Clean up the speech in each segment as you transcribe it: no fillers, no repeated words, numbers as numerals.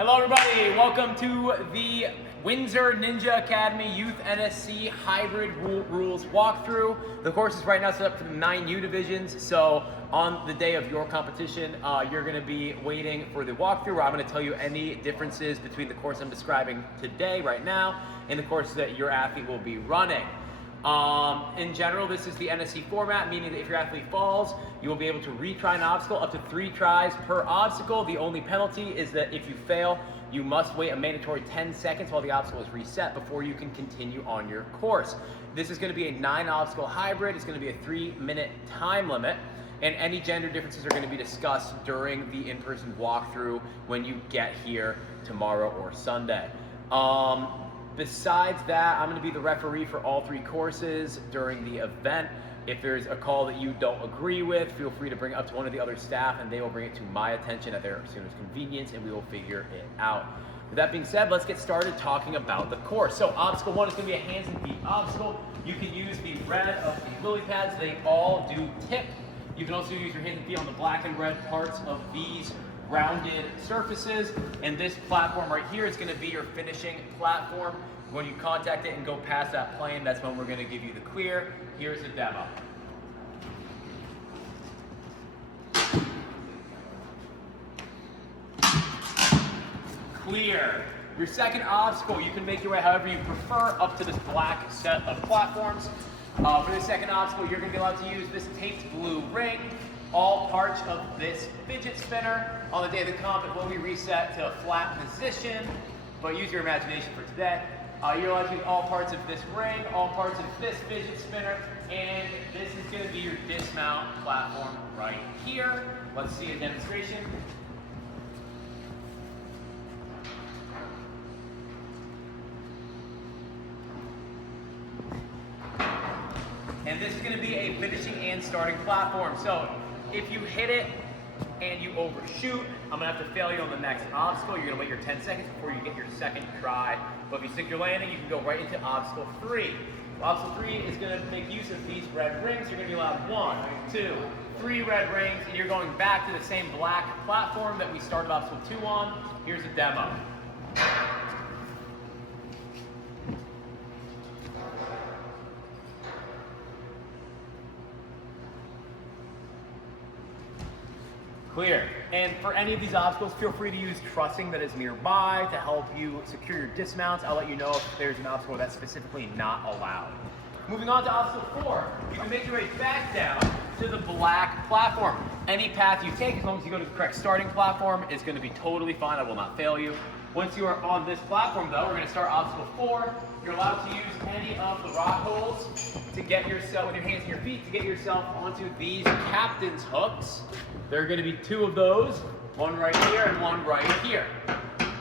Hello everybody, welcome to the Windsor Ninja Academy Youth NSC Hybrid Rules Walkthrough. The course is right now set up for the 9U divisions, so on the day of your competition, you're going to be waiting for the walkthrough where I'm going to tell you any differences between the course I'm describing today, right now, and the course that your athlete will be running. In general, this is the NSC format, meaning that if your athlete falls, you will be able to retry an obstacle up to 3 tries per obstacle. The only penalty is that if you fail, you must wait a mandatory 10 seconds while the obstacle is reset before you can continue on your course. This is going to be a 9-obstacle hybrid. It's going to be a 3-minute time limit, and any gender differences are going to be discussed during the in-person walkthrough when you get here tomorrow or Sunday. Besides that, I'm going to be the referee for all 3 courses during the event. If there's a call that you don't agree with, feel free to bring it up to one of the other staff and they will bring it to my attention at their soonest convenience and we will figure it out. With that being said, let's get started talking about the course. So obstacle 1 is going to be a hands and feet obstacle. You can use the red of the lily pads. They all do tip. You can also use your hands and feet on the black and red parts of these rounded surfaces, and this platform right here is going to be your finishing platform. When you contact it and go past that plane, that's when we're going to give you the clear. Here's the demo. Clear. Your second obstacle, you can make your way however you prefer up to this black set of platforms. For the second obstacle, you're going to be allowed to use this taped blue ring. All parts of this fidget spinner. On the day of the comp, it will be reset to a flat position, but use your imagination for today. You're allowed to use all parts of this ring, all parts of this fidget spinner, and this is going to be your dismount platform right here. Let's see a demonstration. And this is going to be a finishing and starting platform. So if you hit it and you overshoot, I'm going to have to fail you on the next obstacle. You're going to wait your 10 seconds before you get your second try. But if you stick your landing, you can go right into obstacle 3. Obstacle 3 is going to make use of these red rings. You're going to be allowed 1, 2, 3 red rings, and you're going back to the same black platform that we started obstacle 2 on. Here's a demo. Clear. And for any of these obstacles, feel free to use trussing that is nearby to help you secure your dismounts. I'll let you know if there's an obstacle that's specifically not allowed. Moving on to obstacle 4, you can make your way back down to the black platform. Any path you take, as long as you go to the correct starting platform, is going to be totally fine. I will not fail you. Once you are on this platform, though, we're going to start obstacle 4. You're allowed to use any of the rock holds to get yourself, with your hands and your feet, to get yourself onto these captain's hooks. There are going to be 2 of those, one right here and one right here.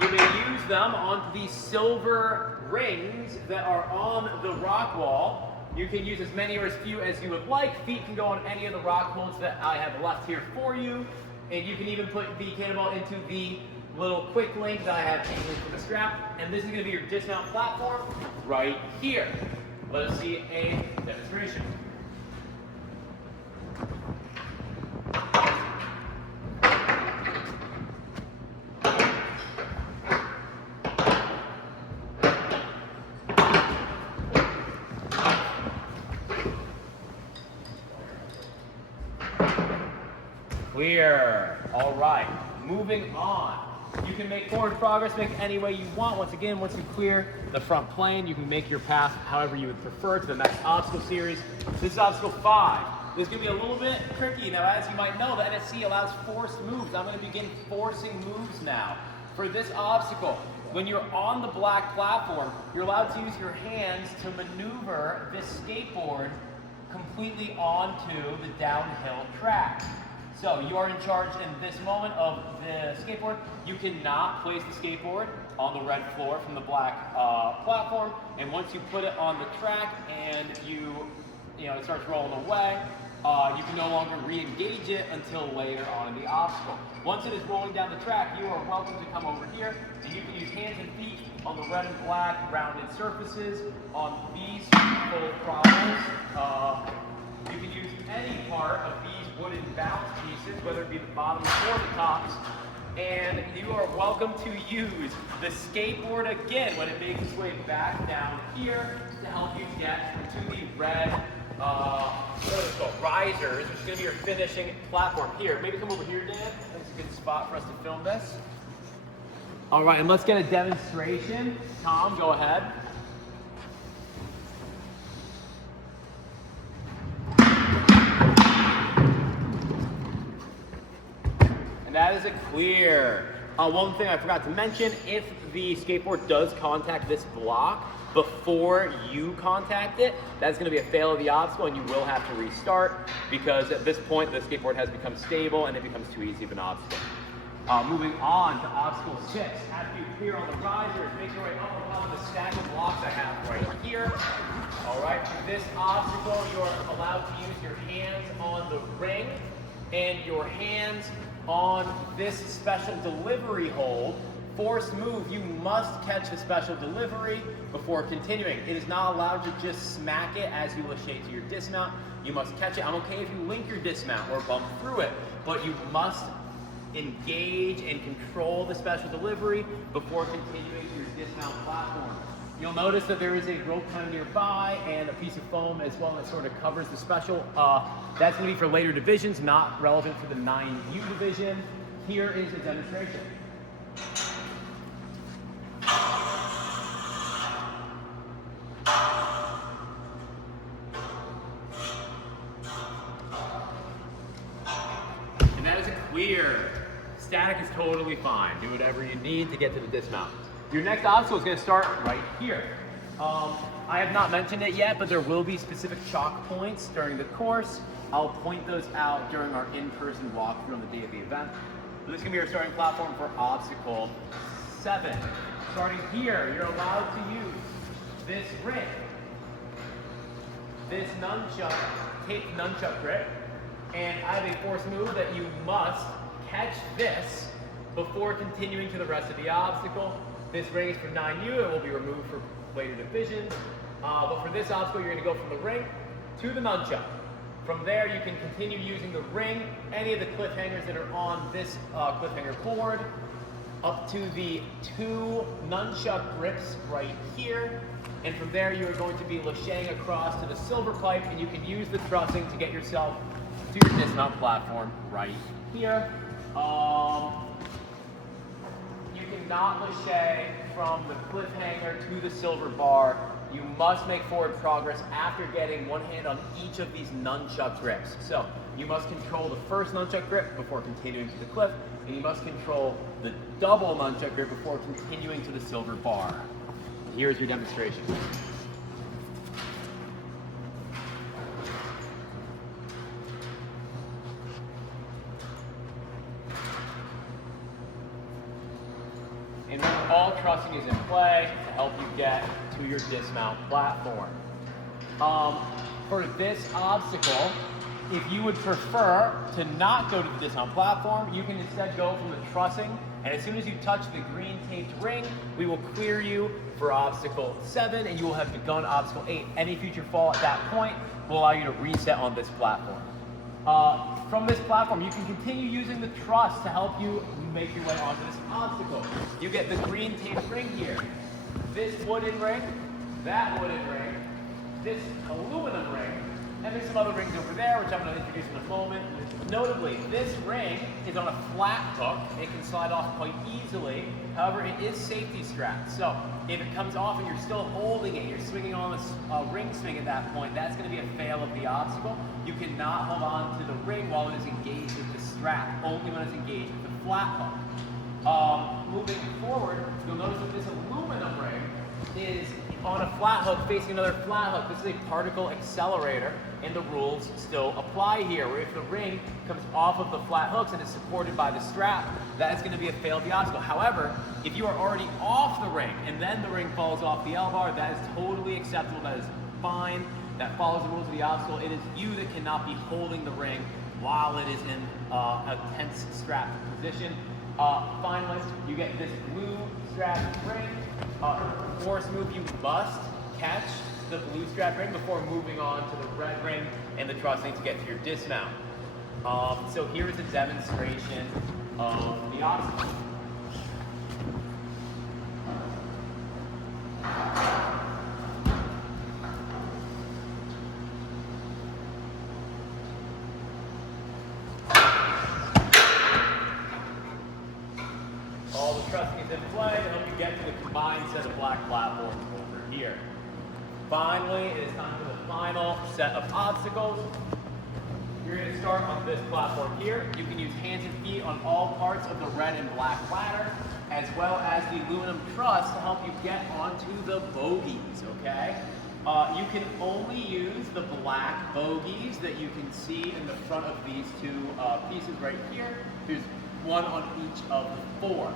You may use them onto these silver rings that are on the rock wall. You can use as many or as few as you would like. Feet can go on any of the rock holds that I have left here for you. And you can even put the cannonball into the little quick link that I have hanging from the strap. And this is going to be your dismount platform right here. Let us see a demonstration. Clear. All right, moving on. You can make forward progress, make it any way you want. Once again, once you clear the front plane, you can make your path however you would prefer to the next obstacle series. This is obstacle 5. This is going to be a little bit tricky. Now, as you might know, the NSC allows forced moves. I'm going to begin forcing moves now. For this obstacle, when you're on the black platform, you're allowed to use your hands to maneuver this skateboard completely onto the downhill track. So you are in charge in this moment of the skateboard. You cannot place the skateboard on the red floor from the black platform. And once you put it on the track and it starts rolling away, you can no longer re-engage it until later on in the obstacle. Once it is rolling down the track, you are welcome to come over here and you can use hands and feet on the red and black rounded surfaces on these little problems. You can use any part of these wooden bounce pieces, whether it be the bottoms or the tops, And you are welcome to use the skateboard again when it makes its way back down here to help you get to the red, what is it called, risers, which is going to be your finishing platform. Here, maybe come over here, Dan. That's a good spot for us to film this. All right, and let's get a demonstration. Tom, go ahead. And that is a clear. One thing I forgot to mention, if the skateboard does contact this block before you contact it, that's going to be a fail of the obstacle and you will have to restart because at this point the skateboard has become stable and it becomes too easy of an obstacle. Moving on to obstacle 6. After you clear on the risers, make your way up on top of the stack of blocks I have right here. All right, for this obstacle, you are allowed to use your hands on the ring and your hands on this special delivery hold. Forced move, you must catch the special delivery before continuing. It is not allowed to just smack it as you lachey to your dismount. You must catch it. I'm okay if you link your dismount or bump through it, but you must engage and control the special delivery before continuing to your dismount platform. You'll notice that there is a rope kind of nearby and a piece of foam as well that sort of covers the special. That's going to be for later divisions, not relevant for the 9U division. Here is a demonstration. And that is a clear. Static is totally fine. Do whatever you need to get to the dismount. Your next obstacle is going to start right here. I have not mentioned it yet, but there will be specific chalk points during the course. I'll point those out during our in-person walkthrough on the day of the event. So this is going to be our starting platform for obstacle 7. Starting here, you're allowed to use this ring, this nunchuck, taped nunchuck grip, and I have a force move that you must catch this before continuing to the rest of the obstacle. This ring is for 9U, it will be removed for later divisions. But for this obstacle, you're going to go from the ring to the nunchuck. From there, you can continue using the ring, any of the cliffhangers that are on this cliffhanger board, up to the 2 nunchuck grips right here. And from there, you are going to be lacheying across to the silver pipe, and you can use the trussing to get yourself to your dismount platform right here. You cannot lachey from the cliffhanger to the silver bar. You must make forward progress after getting one hand on each of these nunchuck grips. So you must control the first nunchuck grip before continuing to the cliff, and you must control the double nunchuck grip before continuing to the silver bar. Here's your demonstration. And all trussing is in play to help you get to your dismount platform. For this obstacle, if you would prefer to not go to the dismount platform, you can instead go from the trussing, and as soon as you touch the green taped ring, we will clear you for obstacle 7, and you will have begun obstacle 8. Any future fall at that point will allow you to reset on this platform. From this platform, you can continue using the truss to help you make your way onto this obstacle. You get the green taped ring here, this wooden ring, that wooden ring, this aluminum ring, and there's some other rings over there, which I'm going to introduce in a moment. Notably, this ring is on a flat hook. It can slide off quite easily. However, it is safety strapped. So if it comes off and you're still holding it, you're swinging on a ring swing at that point, that's going to be a fail of the obstacle. You cannot hold on to the ring while it is engaged with the strap, only when it's engaged with the flat hook. Moving forward, you'll notice that this aluminum ring is on a flat hook facing another flat hook. This is a particle accelerator, and the rules still apply here, where if the ring comes off of the flat hooks and is supported by the strap, that is going to be a fail of the obstacle. However, if you are already off the ring and then the ring falls off the L-bar, that is totally acceptable, that is fine, that follows the rules of the obstacle. It is you that cannot be holding the ring while it is in a tense strapped position. Finally, you get this blue strapped ring. Force move, you must catch the blue strap ring before moving on to the red ring and the trussing to get to your dismount. So here is a demonstration of the obstacle. All the trussing is in play to help you get to the combined set of black platforms over here. Finally, it is time for the final set of obstacles. You're going to start on this platform here. You can use hands and feet on all parts of the red and black ladder, as well as the aluminum truss to help you get onto the bogies, okay? You can only use the black bogies that you can see in the front of these two pieces right here. There's one on each of the four.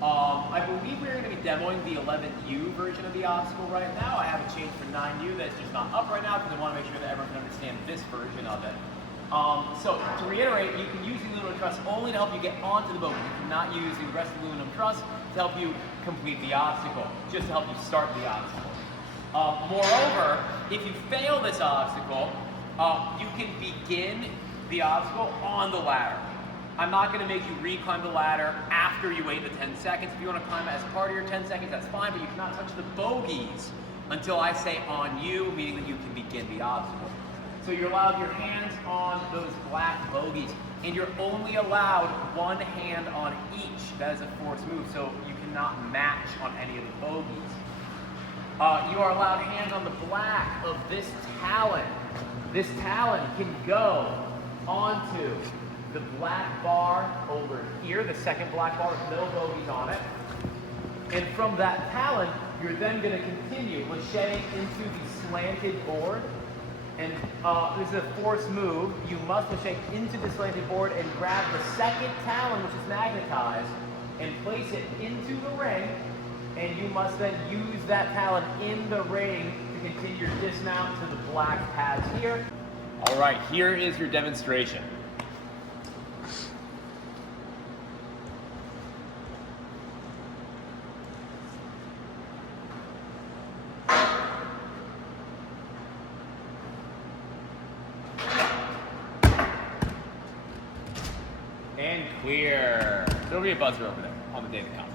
I believe we're going to be demoing the 11U version of the obstacle right now. I have a change for 9U that's just not up right now because I want to make sure that everyone can understand this version of it. So to reiterate, you can use the aluminum truss only to help you get onto the boat. You cannot use the rest of the aluminum truss to help you complete the obstacle, just to help you start the obstacle. Moreover, if you fail this obstacle, you can begin the obstacle on the ladder. I'm not going to make you re-climb the ladder after you wait the 10 seconds. If you want to climb it as part of your 10 seconds, that's fine, but you cannot touch the bogies until I say on you, meaning that you can begin the obstacle. So you're allowed your hands on those black bogies, and you're only allowed one hand on each. That is a forced move, so you cannot match on any of the bogies. You are allowed hands on the black of this talon. This talon can go onto the black bar over here, the second black bar with no bogies on it. And from that talon, you're then going to continue macheting into the slanted board. And this is a forced move. You must machete into the slanted board and grab the second talon, which is magnetized, and place it into the ring. And you must then use that talon in the ring to continue your dismount to the black pads here. All right, here is your demonstration. And clear. There'll be a buzzer over there on the day that counts.